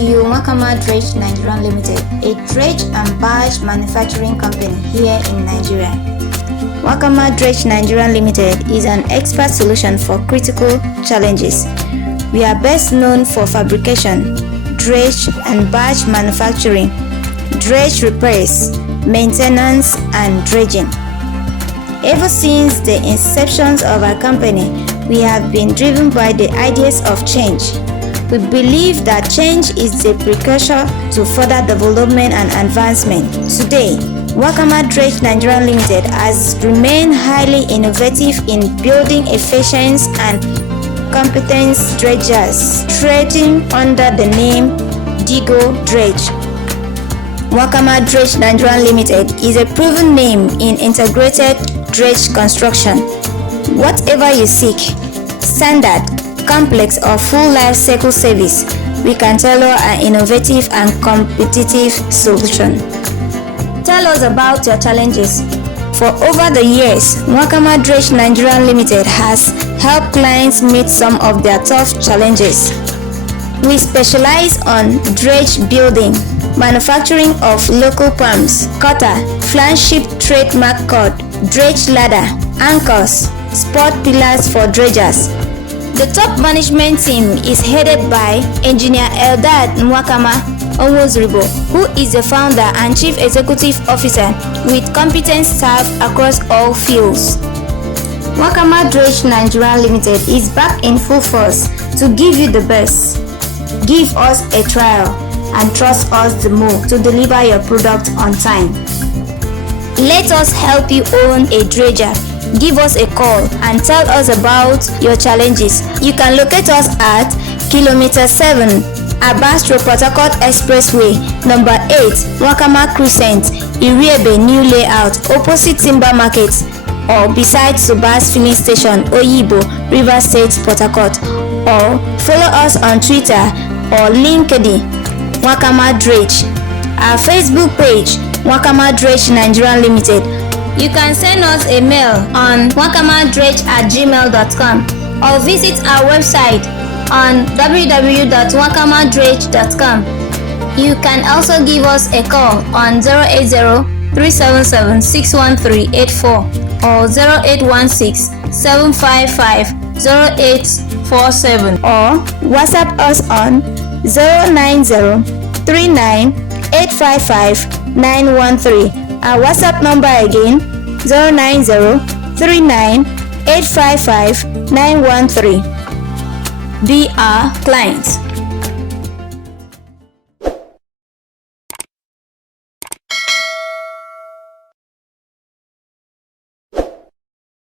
to you Nwakama Dredge Nigeria Limited, a dredge and barge manufacturing company here in Nigeria. Nwakama Dredge Nigeria Limited is an expert solution for critical challenges. We are best known for fabrication, dredge and barge manufacturing, dredge repairs, maintenance and dredging. Ever since the inception of our company, we have been driven by the ideas of change. We believe that change is the precursor to further development and advancement. Today, Nwakama Dredge Nigeria Limited has remained highly innovative in building efficient and competent dredgers, trading under the name Dredge. Nwakama Dredge Nigeria Limited is a proven name in integrated dredge construction. Whatever you seek, standard, complex or full life cycle service, we can tailor an innovative and competitive solution. Tell us about your challenges. For over the years, Nwakama Dredge Nigeria Limited has helped clients meet some of their tough challenges. We specialize on dredge building, manufacturing of local pumps, cutter, flagship trademark cord, dredge ladder, anchors, support pillars for dredgers. The top management team is headed by Engineer Eldad Nwakama Onwuzribo, who is the founder and chief executive officer with competent staff across all fields. Nwakama Dredge Nigeria Limited is back in full force to give you the best. Give us a trial and trust us the more to deliver your product on time. Let us help you own a dredger. Give us a call and tell us about your challenges. You can locate us at Kilometer 7, Abbas Road Port Harcourt Expressway, number 8, Nwakama Crescent, Iriebe New Layout, opposite Timber Market, or beside Subas Filling Station, Oyibo, River State, Port Harcourt. Or follow us on Twitter or LinkedIn, Nwakama Dredge. Our Facebook page, Nwakama Dredge Nigeria Limited. You can send us a mail on nwakamadredge@gmail.com or visit our website on www.nwakamadredge.com. You can also give us a call on 080-377-61384 or 0816-755-0847 or WhatsApp us on 090-39-855-913. Our WhatsApp number again, 090-39-855-913. Be our client.